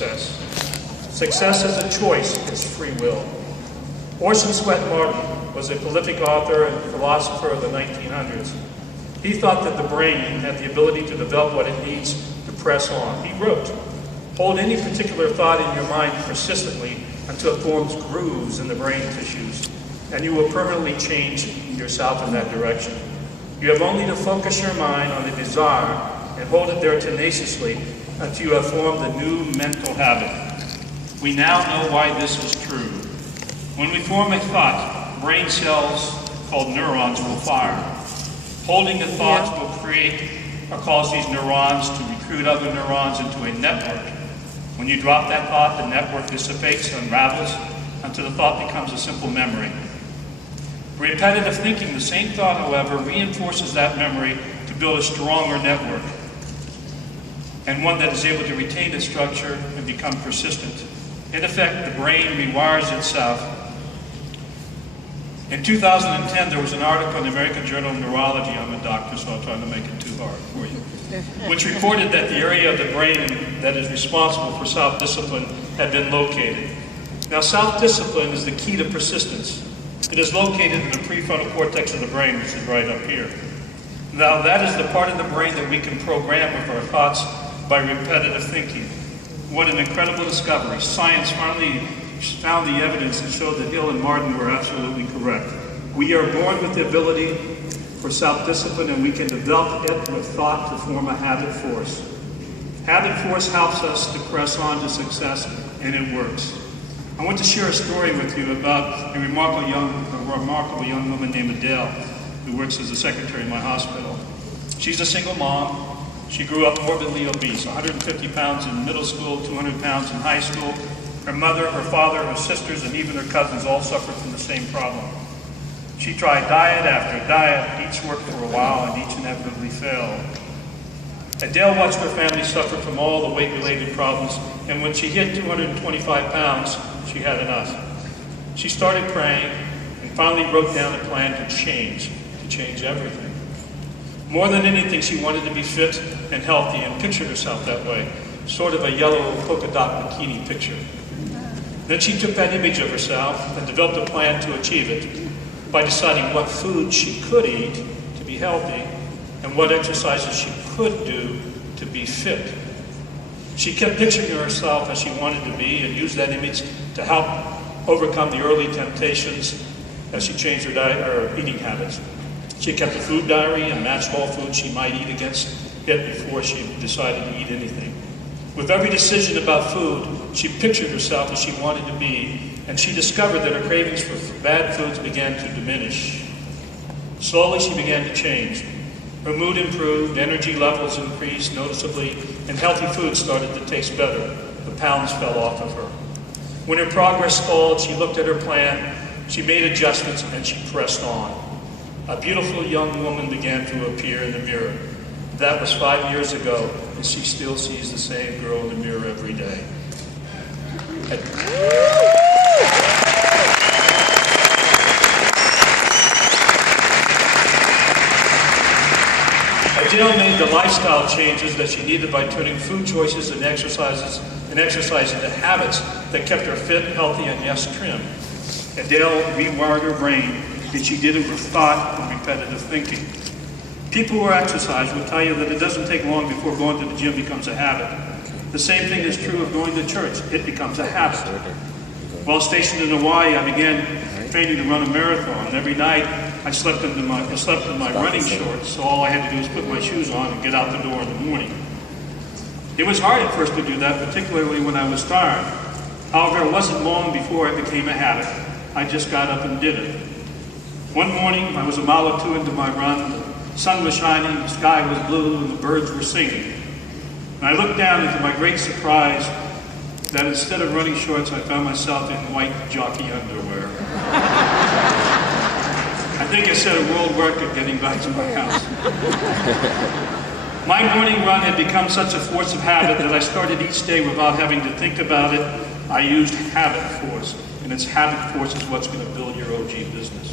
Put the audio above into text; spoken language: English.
success. Success is a choice, it's free will. Orson Swett Martin was a prolific author and philosopher of the 1900s. He thought that the brain had the ability to develop what it needs to press on. He wrote, "Hold any particular thought in your mind persistently until it forms grooves in the brain tissues, and you will permanently change yourself in that direction. You have only to focus your mind on a desire and hold it there tenaciously until you have formed a new mental habit." We now know why this is true. When we form a thought, brain cells called neurons will fire. Holding the thoughts will create or cause these neurons to recruit other neurons into a network. When you drop that thought, the network dissipates and unravels until the thought becomes a simple memory. Repetitive thinking, the same thought, however, reinforces that memory to build a stronger network, and one that is able to retain its structure and become persistent. In effect, the brain rewires itself. In 2010, there was an article in the American Journal of Neurology. I'm a doctor, so I'll try to make it too hard for you, which reported that the area of the brain that is responsible for self-discipline had been located. Now, self-discipline is the key to persistence. It is located in the prefrontal cortex of the brain, which is right up here. Now, that is the part of the brain that we can program with our thoughts by repetitive thinking. What an incredible discovery. Science finally found the evidence and showed that Hill and Martin were absolutely correct. We are born with the ability for self-discipline, and we can develop it with thought to form a habit force. Habit force helps us to press on to success, and it works. I want to share a story with you about a remarkable young woman named Adele, who works as a secretary in my hospital. She's a single mom. She grew up morbidly obese, 150 pounds in middle school, 200 pounds in high school. Her mother, her father, her sisters, and even her cousins all suffered from the same problem. She tried diet after diet. Each worked for a while, and each inevitably failed. Adele watched her family suffer from all the weight-related problems, and when she hit 225 pounds, she had enough. She started praying and finally wrote down a plan to change everything. More than anything, she wanted to be fit and healthy and pictured herself that way, sort of a yellow polka dot bikini picture. Then she took that image of herself and developed a plan to achieve it by deciding what food she could eat to be healthy and what exercises she could do to be fit. She kept picturing herself as she wanted to be and used that image to help overcome the early temptations as she changed her diet or eating habits. She kept a food diary and matched all foods she might eat against it before she decided to eat anything. With every decision about food, she pictured herself as she wanted to be, and she discovered that her cravings for bad foods began to diminish. Slowly, she began to change. Her mood improved, energy levels increased noticeably, and healthy food started to taste better. The pounds fell off of her. When her progress stalled, she looked at her plan, she made adjustments, and she pressed on. A beautiful young woman began to appear in the mirror. That was 5 years ago, and she still sees the same girl in the mirror every day. Adele made the lifestyle changes that she needed by turning food choices and exercise into habits that kept her fit, healthy, and yes, trim. Adele rewired her brain, and she did it with thought and repetitive thinking. People who exercise will tell you that it doesn't take long before going to the gym becomes a habit. The same thing is true of going to church. It becomes a habit. While stationed in Hawaii, I began training to run a marathon. And every night, I slept in my running shorts, so all I had to do was put my shoes on and get out the door in the morning. It was hard at first to do that, particularly when I was tired. However, it wasn't long before it became a habit. I just got up and did it. One morning, I was a mile or two into my run. The sun was shining, the sky was blue, and the birds were singing. And I looked down, and to my great surprise, that instead of running shorts, I found myself in white jockey underwear. I think I set a world record getting back to my house. My morning run had become such a force of habit that I started each day without having to think about it. I used habit force, and it's habit force is what's going to build your OG business.